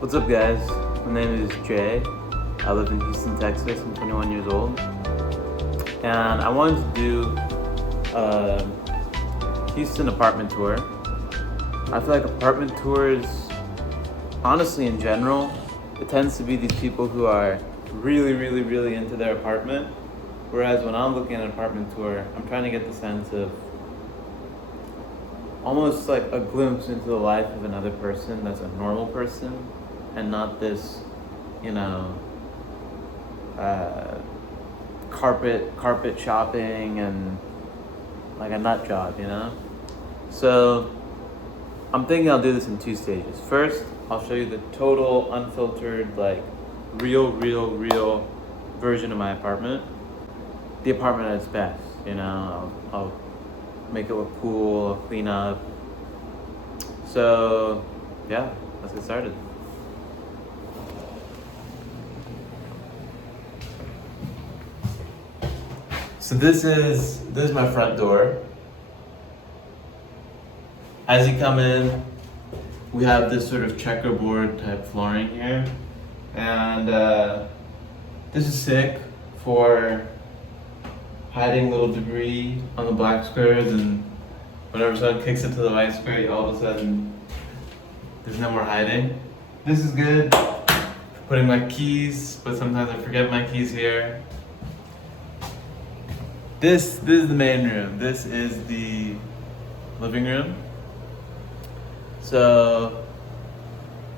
What's up, guys? My name is Jay. I live in Houston, Texas. I'm 21 years old. And I wanted to do a Houston apartment tour. I feel like apartment tours, honestly, in general, it tends to be these people who are really into their apartment. Whereas when I'm looking at an apartment tour, I'm trying to get the sense of almost like a glimpse into the life of another person that's a normal person and not this, you know, carpet shopping and like a nut job, you know? So I'm thinking I'll do this in 2 stages. First, I'll show you the total unfiltered, like real version of my apartment. The apartment at its best, you know? I'll make it look cool, I'll clean up. So yeah, let's get started. So this is my front door. As you come in, we have this sort of checkerboard type flooring here, and this is sick for hiding little debris on the black squares, and whenever someone kicks it to the white square, all of a sudden there's no more hiding. This is good for putting my keys, but sometimes I forget my keys here. This is the main room. This is the living room. So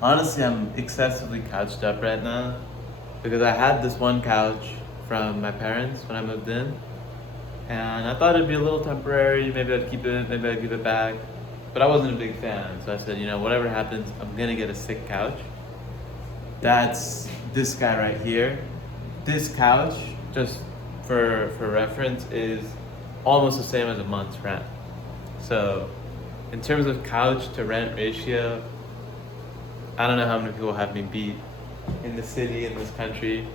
honestly, I'm excessively couched up right now because I had this one couch from my parents when I moved in, and I thought it'd be a little temporary. Maybe I'd keep it, maybe I'd give it back, but I wasn't a big fan. So I said, you know, whatever happens, I'm gonna get a sick couch. That's this guy right here. This couch, just for reference, is almost the same as a month's rent. So in terms of couch to rent ratio, I don't know how many people have me beat in the city, in this country.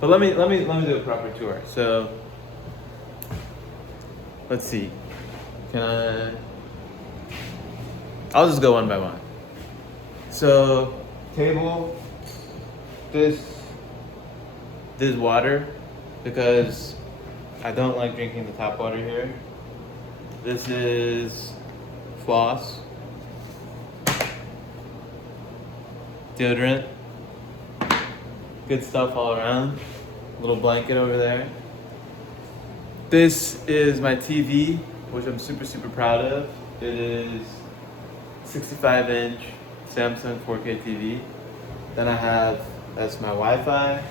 But let me do a proper tour. So let's see. I'll just go one by one. So table, this is water because I don't like drinking the tap water here. This is floss, deodorant, good stuff all around. Little blanket over there. This is my TV, which I'm super proud of. It is 65-inch Samsung 4K TV. Then that's my Wi-Fi.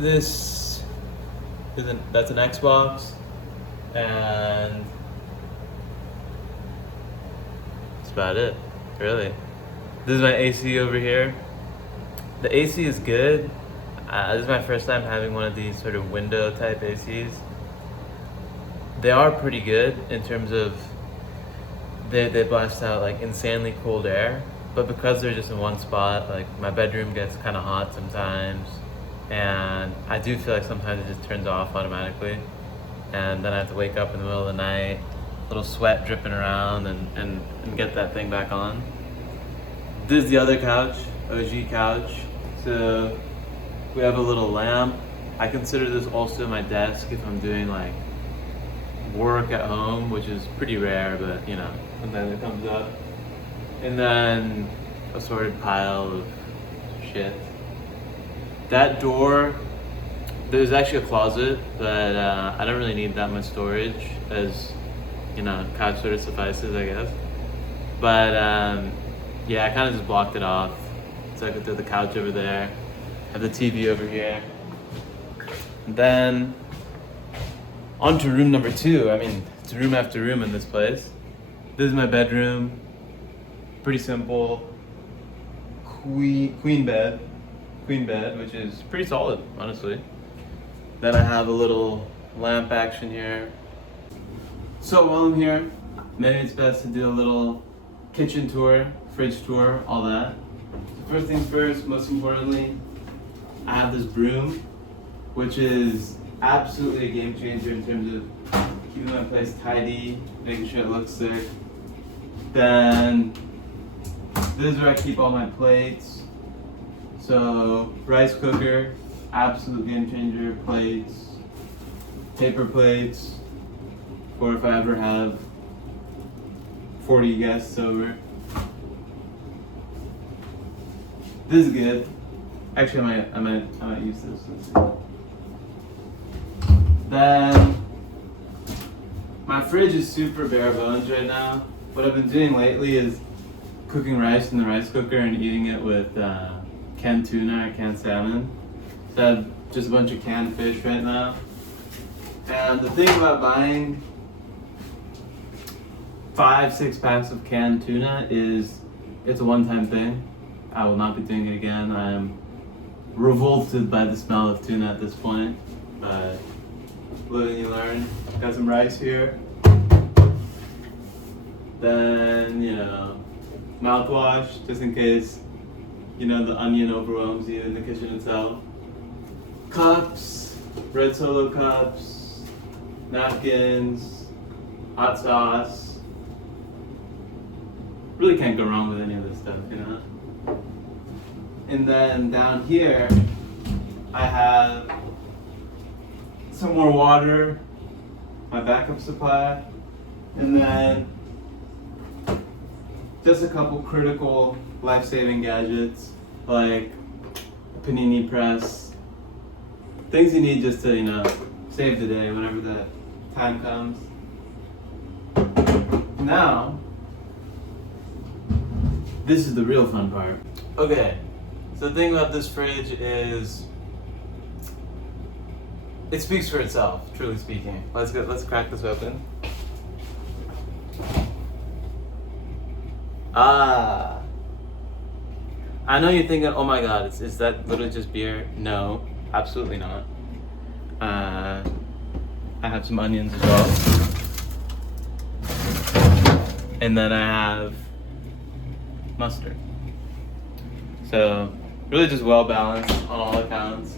That's an Xbox, and that's about it, really. This is my AC over here. The AC is good. This is my first time having one of these sort of window type ACs. They are pretty good in terms of they blast out like insanely cold air, but because they're just in one spot, like my bedroom gets kind of hot sometimes, and I do feel like sometimes it just turns off automatically, and then I have to wake up in the middle of the night, little sweat dripping around, and get that thing back on. This is the other couch, OG couch. So we have a little lamp. I consider this also my desk if I'm doing like work at home, which is pretty rare, but you know, sometimes it comes up. And then a sorted pile of shit. That door, there's actually a closet, but I don't really need that much storage, as you know, couch sort of suffices, I guess. But yeah, I kind of just blocked it off, so I could throw the couch over there, have the TV over here. And then on to room number 2. I mean, it's room after room in this place. This is my bedroom. Pretty simple. Queen bed, which is pretty solid, honestly. Then I have a little lamp action here. So while I'm here, maybe it's best to do a little kitchen tour, fridge tour, all that. So first things first, most importantly, I have this broom, which is absolutely a game changer in terms of keeping my place tidy, making sure it looks sick. Then This is where I keep all my plates. So rice cooker, absolute game changer. Plates, paper plates, for if I ever have 40 guests over. This is good. Actually, I might use this. Let's see. Then my fridge is super bare bones right now. What I've been doing lately is cooking rice in the rice cooker and eating it with canned tuna or canned salmon. So I have just a bunch of canned fish right now. And the thing about buying 5-6 packs of canned tuna is it's a one-time thing. I will not be doing it again. I am revolted by the smell of tuna at this point. But live and you learn. Got some rice here. Then, mouthwash, just in case, the onion overwhelms you in the kitchen itself. Cups, red Solo cups, napkins, hot sauce. Really can't go wrong with any of this stuff, And then down here, I have some more water, my backup supply, and then just a couple critical life-saving gadgets like a panini press, things you need just to, save the day whenever the time comes. Now, this is the real fun part. Okay, so the thing about this fridge is it speaks for itself, truly speaking. Let's crack this open. I know you're thinking, oh my god, is that literally just beer? No, absolutely not. I have some onions as well. And then I have mustard. So, really just well balanced on all accounts.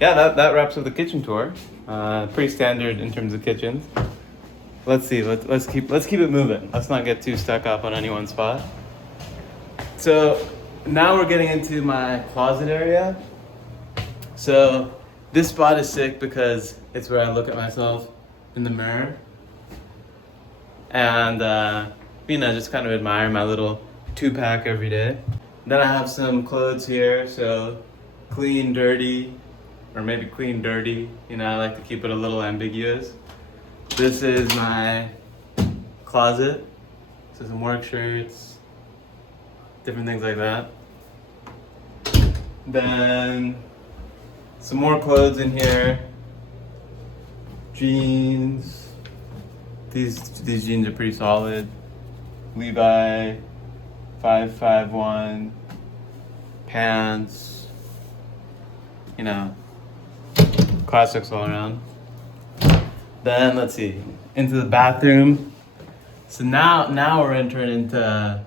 Yeah, that wraps up the kitchen tour. Pretty standard in terms of kitchens. Let's see. Let's keep it moving. Let's not get too stuck up on any one spot. So now we're getting into my closet area. So this spot is sick because it's where I look at myself in the mirror and just kind of admire my little 2-pack every day. Then I have some clothes here. So clean, dirty. Or maybe clean, dirty. I like to keep it a little ambiguous. This is my closet. So some work shirts, different things like that. Then some more clothes in here. Jeans. These jeans are pretty solid. Levi 551. Pants. Classics all around. Then let's see, into the bathroom. So now we're entering into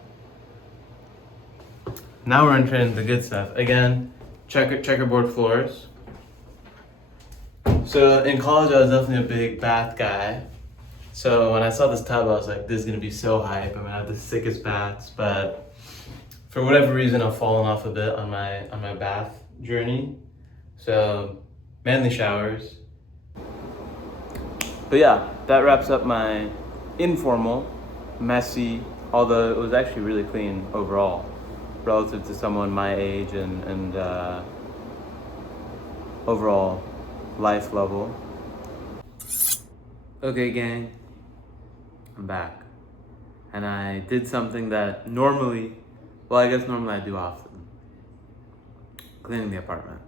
the good stuff. Again, checkerboard floors. So in college I was definitely a big bath guy. So when I saw this tub I was like, this is gonna be so hype. I'm gonna have the sickest baths, but for whatever reason I've fallen off a bit on my bath journey. So mainly showers. But yeah, that wraps up my informal, messy, although it was actually really clean overall, relative to someone my age and overall life level. Okay, gang, I'm back. And I did something that normally I do often. Cleaning the apartment.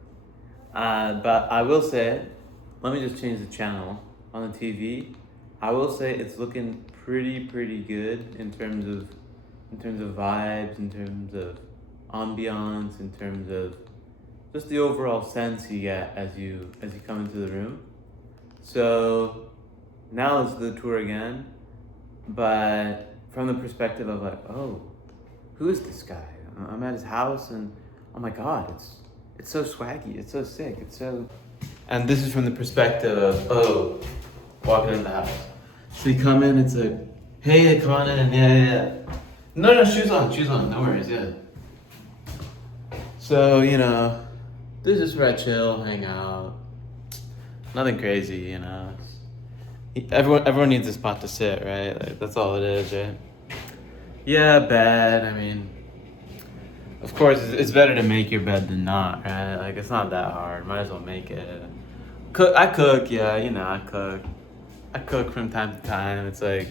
But I will say, let me just change the channel on the TV. I will say it's looking pretty good in terms of vibes, in terms of ambiance, in terms of just the overall sense you get as you come into the room. So now let's do the tour again, but from the perspective of like, oh, who is this guy? I'm at his house and oh my god, it's so swaggy, it's so sick, it's so... And this is from the perspective of, oh, walking in the house. So you come in, it's like, hey, come on in, yeah. No, shoes on, no worries, yeah. So, you know, this is where I chill, hang out. Nothing crazy, you know. Everyone needs a spot to sit, right? Like, that's all it is, right? Yeah, bed, I mean, of course, it's better to make your bed than not, right? Like, it's not that hard. Might as well make it. I cook, yeah, you know, I cook. I cook from time to time. It's like,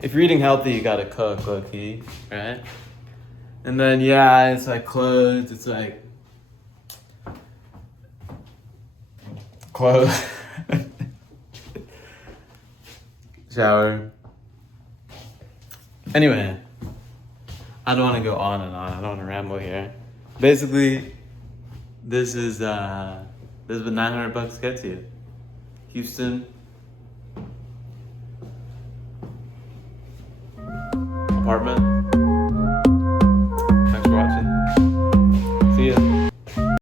if you're eating healthy, you gotta cook, low key, right? And then, yeah, it's like clothes. It's like clothes. Shower. Anyway, I don't want to go on and on. I don't want to ramble here. Basically, this is what $900 gets you. Houston. Apartment.